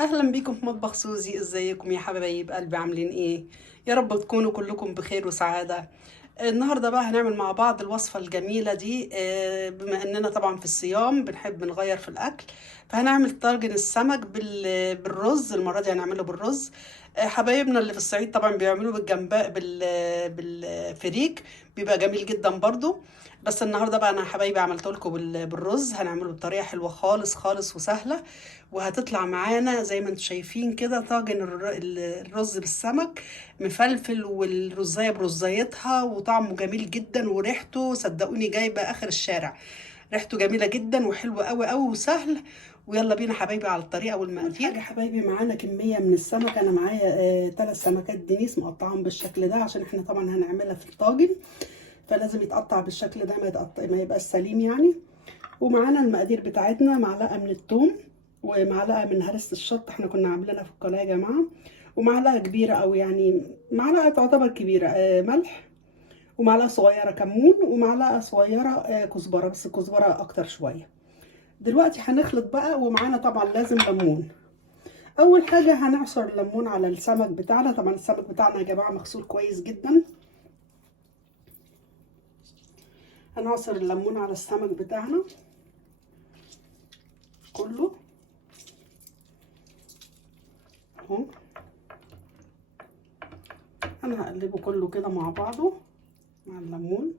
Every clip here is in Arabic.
اهلا بيكم في مطبخ سوزي. ازيكم يا حبايب قلبي؟ عاملين ايه؟ يا رب تكونوا كلكم بخير وسعادة. النهارده بقى هنعمل مع بعض الوصفة الجميلة دي. بما اننا طبعا في الصيام بنحب نغير في الاكل، فهنعمل طاجن السمك بالرز. المرة دي هنعمله بالرز. حبايبنا اللي في الصعيد طبعا بيعملوه بالجنباء بالفريك، بيبقى جميل جدا برضو. بس النهارده بقى انا حبايبي عملته لكم بالرز. هنعمله بطريقه حلوه خالص خالص وسهله، وهتطلع معانا زي ما انتم شايفين كده طاجن الرز بالسمك مفلفل، والرزايه برزايتها، وطعمه جميل جدا، وريحته صدقوني جايبه اخر الشارع. ريحته جميله جدا وحلوه قوي قوي وسهل. ويلا بينا حبايبي على الطريقه والمقادير. حاجه حبايبي، معانا كميه من السمك. انا معايا 3 سمكات دنيس مقطعهم بالشكل ده، عشان احنا طبعا هنعملها في الطاجن، فلازم يتقطع بالشكل ده، ما يبقاش سليم يعني. ومعانا المقادير بتاعتنا: معلقه من الثوم، ومعلقه من هرسه الشطه، احنا كنا عاملينها في القناه يا جماعه، ومعلقه كبيره، او يعني معلقه تعتبر كبيره ملح، ومعلقه صغيره كمون، ومعلقه صغيره كزبره، بس الكزبره اكتر شويه. دلوقتي هنخلط بقى، ومعانا طبعا لازم ليمون. اول حاجه هنعصر الليمون على السمك بتاعنا. طبعا السمك بتاعنا يا جماعه مغسول كويس جدا. هنعصر الليمون على السمك بتاعنا كله اهو. انا هقلبه كله كده مع بعضه مع الليمون.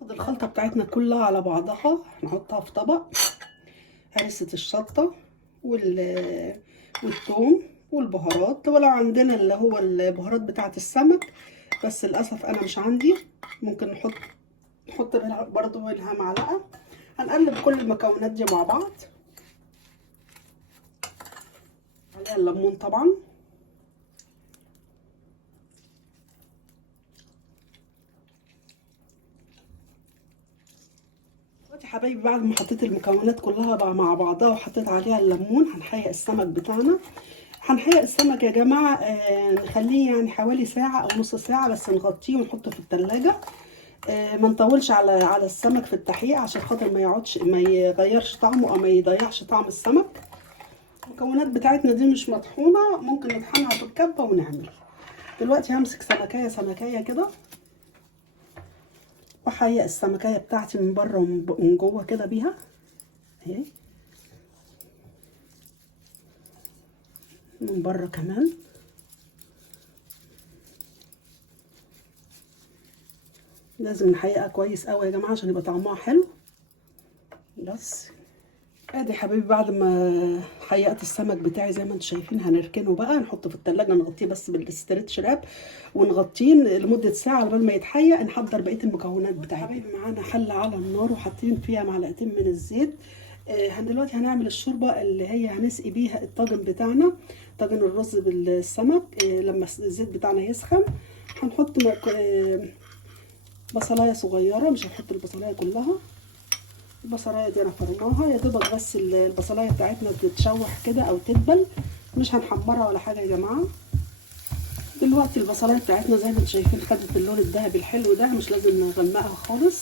خد الخلطه بتاعتنا كلها على بعضها، هنحطها في طبق. هرسه الشطه والثوم والبهارات، ولو عندنا اللي هو البهارات بتاعه السمك، بس للاسف انا مش عندي. ممكن نحط برضو منها معلقه. هنقلب كل المكونات دي مع بعض، عليها الليمون طبعا. دلوقتي يا حبايبي، بعد ما حطيت المكونات كلها بقى مع بعضها وحطيت عليها الليمون، هنحيق السمك بتاعنا. هنحيق السمك يا جماعه نخليه يعني حوالي ساعه او نص ساعه، بس نغطيه ونحطه في التلاجة. ما نطولش على السمك في التحقيق، عشان خاطر ما يغيرش طعمه او ما يضيعش طعم السمك. المكونات بتاعتنا دي مش مطحونه، ممكن نطحنها في الكبه ونعمل. دلوقتي همسك سمكايه سمكايه كده، واحيق السمكايه بتاعتي من بره ومن جوه كده بيها اهي، من بره كمان. لازم نحيقها كويس قوي يا جماعه عشان يبقى طعمها حلو. بس ادي حبيبي، بعد ما حيقت السمك بتاعي زي ما انتم شايفين، هنركنه بقى، نحطه في التلاجة، نغطيه بس بالاسترتش راب، ونغطيه لمدة ساعة قبل ما يتحيق. نحضر بقية المكونات بتاعتنا. حبيبي، معانا حلة على النار وحاطين فيها معلقتين من الزيت. دلوقتي هنعمل الشوربة اللي هي هنسقي بيها الطاجن بتاعنا، طاجن الرز بالسمك. لما الزيت بتاعنا يسخن، هنحط بصلاية صغيرة، مش هنحط البصلاية كلها. البصلايه دي انا فرماها يا دوبك، بس البصلايه بتاعتنا تتشوح كده او تدبل، مش هنحمرها ولا حاجه يا جماعه. دلوقتي البصلايه بتاعتنا زي ما انتم شايفين خدت اللون الذهبي الحلو ده، مش لازم نغمقها خالص.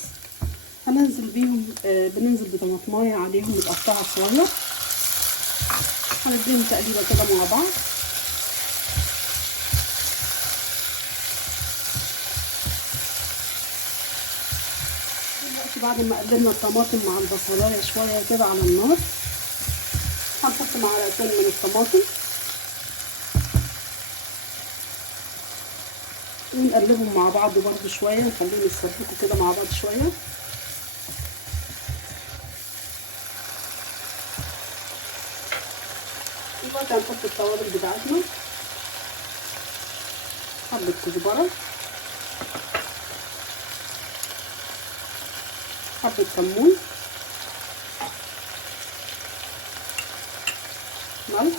هننزل بيهم بننزل بطماطمايه عليهم متقطعه صغير، هنديهم تقليبه كده مع بعض. دلوقتي بعد ما قلبنا الطماطم مع البصلايه شويه كده على النار، هنحط معلقتين من الطماطم ونقلبهم مع بعض برضو شويه، نخليهم يتسبكوا كده مع بعض شويه. دلوقتي هنحط التوابل بتاعتنا: حبه كزبره، حبه كمون، ملح.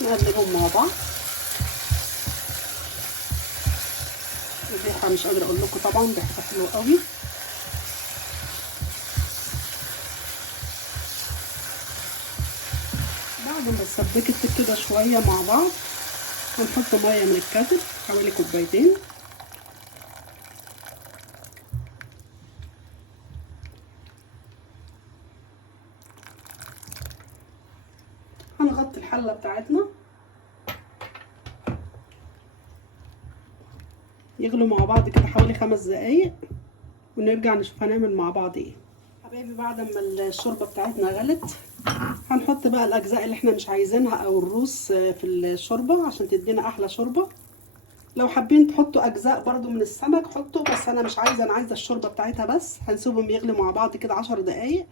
نقلبهم مع بعض. الريحه مش قادره اقول لكم، طبعا ريحتها حلوه قوي. بعد ما اتسبكت كده شويه مع بعض، هنحط ميه من الكاتل حوالي كوبايتين. هنغطي الحله بتاعتنا يغلوا مع بعض كده حوالي 5 دقايق، ونرجع نشوف هنعمل مع بعض ايه. حبايبي بعد ما الشوربه بتاعتنا غلت هنحط بقى الاجزاء اللي احنا مش عايزينها او الروس في الشوربه عشان تدينا احلى شوربه. لو حابين تحطوا اجزاء برضو من السمك حطوا، بس انا مش عايزه، انا عايزه الشوربه بتاعتها بس. هنسيبهم يغلوا مع بعض كده 10 دقايق.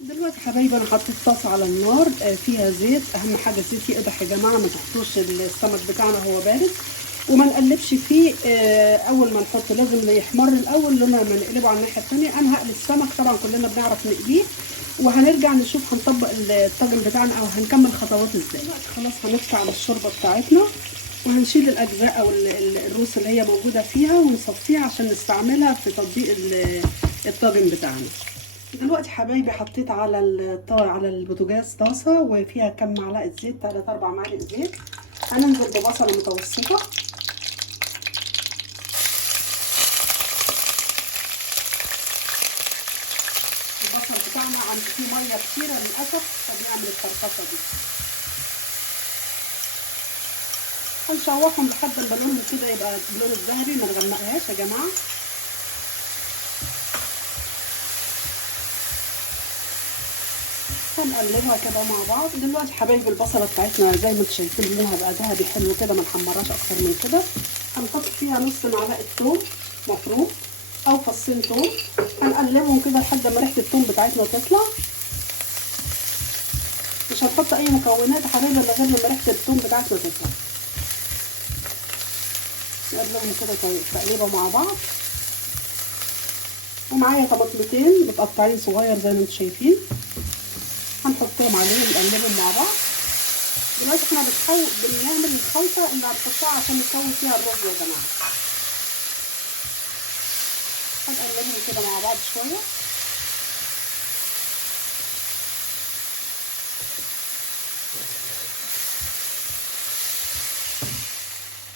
دلوقتي حبايبي انا حطيت طاسه على النار فيها زيت. اهم حاجه الزيت يقدح يا جماعه، ما تحطوش السمك بتاعنا هو بارد، وما نقلبش فيه. اول ما نحطه لازم يحمر الاول لما نقلبه على الناحيه الثانيه. انا هقلي السمك طبعا كلنا بنعرف نقليه، وهنرجع نشوف هنطبق الطاجن بتاعنا او هنكمل خطوات ازاي. خلاص هنفتح على الشوربه بتاعتنا وهنشيل الاجزاء او الروس اللي هي موجوده فيها ونصفيها عشان نستعملها في تطبيق الطاجن بتاعنا. دلوقتي حبايبي حطيت على على البوتاجاز طاسه وفيها كم معلقه زيت، 3 4 معالق زيت. هننزل ببصله متوسطه، البصل بتاعنا عند فيه ميه كتيره للاسف فبيعمل الفرفشه دي. هنشوحهم لحد ما لونهم كده يبقى اللون الذهبي، ما نغمقهاش يا جماعه. هنقلبها كده مع بعض. دلوقتي حبايبي البصله بتاعتنا زي ما انتم شايفين لونها بقى ذهبي حلو كده، ما نحمرهاش اكتر من كده. هنحط فيها نص معلقه ثوم مفروم او فصين ثوم. هنقلبهم كده لحد ما ريحه الثوم بتاعتنا تطلع. مش هنحط اي مكونات يا حبايبي الا غير لما ريحه الثوم بتاعتنا تطلع. نقلبهم كده تقليبه مع بعض. ومعايا طماطمتين متقطعين صغير زي ما انتم شايفين، هنحطهم عليهم نقلبهم مع بعض. دلوقتي احنا بنعمل الخلطه اللي هنحطها عشان نسوي فيها الرز يا جماعه. هنقلبهم كده مع بعض شويه.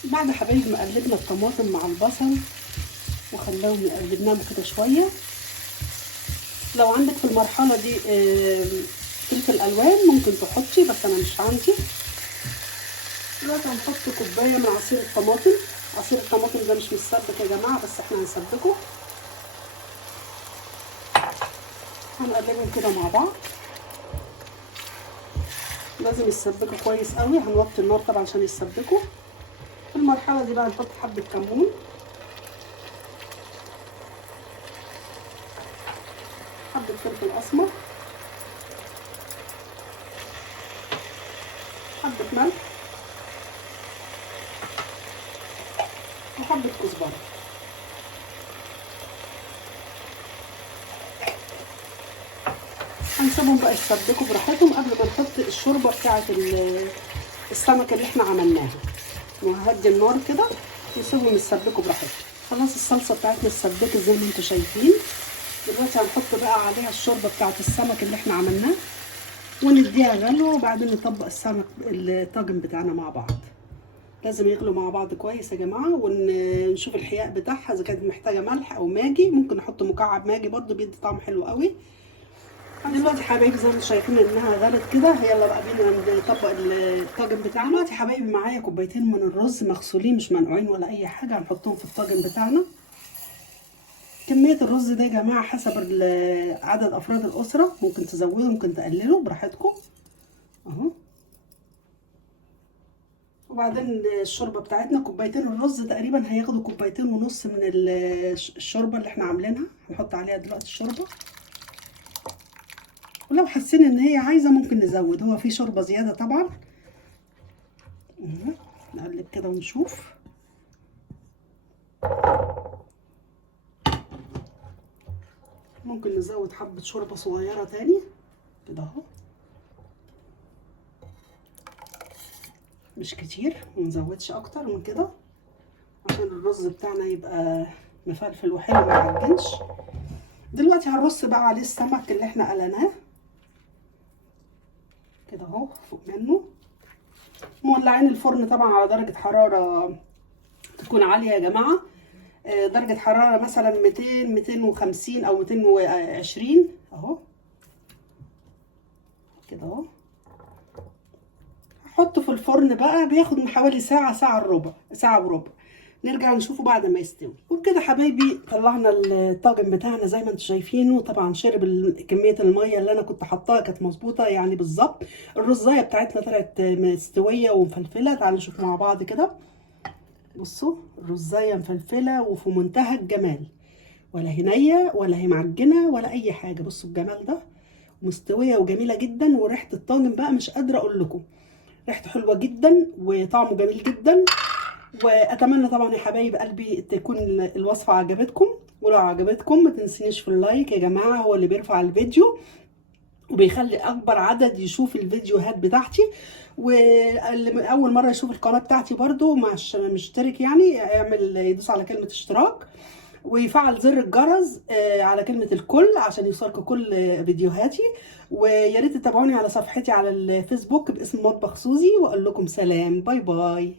بعد حبايبي ما قلبنا الطماطم مع البصل وخلاهم قلبناهم كده شويه، لو عندك في المرحله دي فلفل الوان ممكن تحطي، بس انا مش عندي. دلوقتي هنحط كوبايه من عصير الطماطم. عصير الطماطم ده مش متسبك يا جماعه، بس احنا هنسبكه. هنقلبهم كده مع بعض، لازم يتسبكوا كويس قوي. هنوطي النار طبعا عشان يتسبكوا. في المرحله دي بقى نحط حبه كمون، حبه فلفل اسمر، حبه ملح، وحبه كزبره. هنسيبهم بقى يتسبكوا براحتهم قبل ما نحط الشوربه بتاعه السمك اللي احنا عملناها. وهدي النار كده ونسيبهم يتسبكوا براحتهم. خلاص الصلصه بتاعتنا اتسبكت زي ما انتم شايفين. دلوقتي هنحط بقى عليها الشوربه بتاعه السمك اللي احنا عملناه ونديها غلوه، وبعدين نطبق السمك الطاجن بتاعنا مع بعض. لازم يغلوا مع بعض كويس يا جماعه، ونشوف الحياء بتاعها اذا كانت محتاجه ملح او ماجي. ممكن نحط مكعب ماجي برده بيدي طعم حلو قوي. دلوقتي حبايبي زي ما انتم شايفين انها غلت كده، يلا بقى بينا نطبق الطاجن بتاعنا. دلوقتي حبايبي معايا كوبايتين من الرز مغسولين مش منقوعين ولا اي حاجه، هنحطهم في الطاجن بتاعنا. كميه الرز ده يا جماعه حسب عدد افراد الاسره، ممكن تزودوا ممكن تقللوا براحتكم اهو. وبعدين الشوربه بتاعتنا كوبايتين الرز تقريبا هياخدوا كوبايتين ونص من الشوربه اللي احنا عاملينها. هنحط عليها دلوقتي الشوربه، ولو حاسين ان هي عايزه ممكن نزود، هو في شوربه زياده طبعا. نقلب كده ونشوف. ممكن نزود حبه شوربه صغيره تاني كده اهو، مش كتير، ونزودش اكتر من كده عشان الرز بتاعنا يبقى مفلفل وحلو ما يعجنش. دلوقتي هنرص بقى عليه السمك اللي احنا قلناه كده اهو فوق منه. مولعين الفرن طبعا على درجة حرارة تكون عالية يا جماعة. درجة حرارة مثلا 200 250 او 220 اهو كده اهو. هحطه في الفرن بقى، بياخد من حوالي ساعة، ساعة وربع. نرجع نشوفه بعد ما يستوي. وبكده حبايبي طلعنا الطاجن بتاعنا زي ما انتم شايفينه. طبعا شرب كمية المية اللي انا كنت حطاها كانت مظبوطة يعني بالظبط. الرزاية بتاعتنا طلعت مستوية ومفلفلة. تعالوا نشوف مع بعض كده. بصوا الرزاية مفلفلة وفي منتهى الجمال، ولا هي نية ولا هي معجنة ولا اي حاجة. بصوا الجمال ده، مستوية وجميلة جدا. وريحة الطاجن بقى مش قادرة اقول لكم، ريحته حلوة جدا وطعمه جميل جدا. واتمنى طبعا يا حبايب قلبي تكون الوصفة عجبتكم. ولو عجبتكم ما تنسينيش في اللايك يا جماعة، هو اللي بيرفع الفيديو وبيخلي اكبر عدد يشوف الفيديوهات بتاعتي. واللي اول مره يشوف القناه بتاعتي برضو مش مشترك يعني يعمل يدوس على كلمه اشتراك ويفعل زر الجرس على كلمه الكل عشان يوصلكوا كل فيديوهاتي. ويا ريت تتابعوني على صفحتي على الفيسبوك باسم مطبخ سوزي. واقول لكم سلام، باي باي.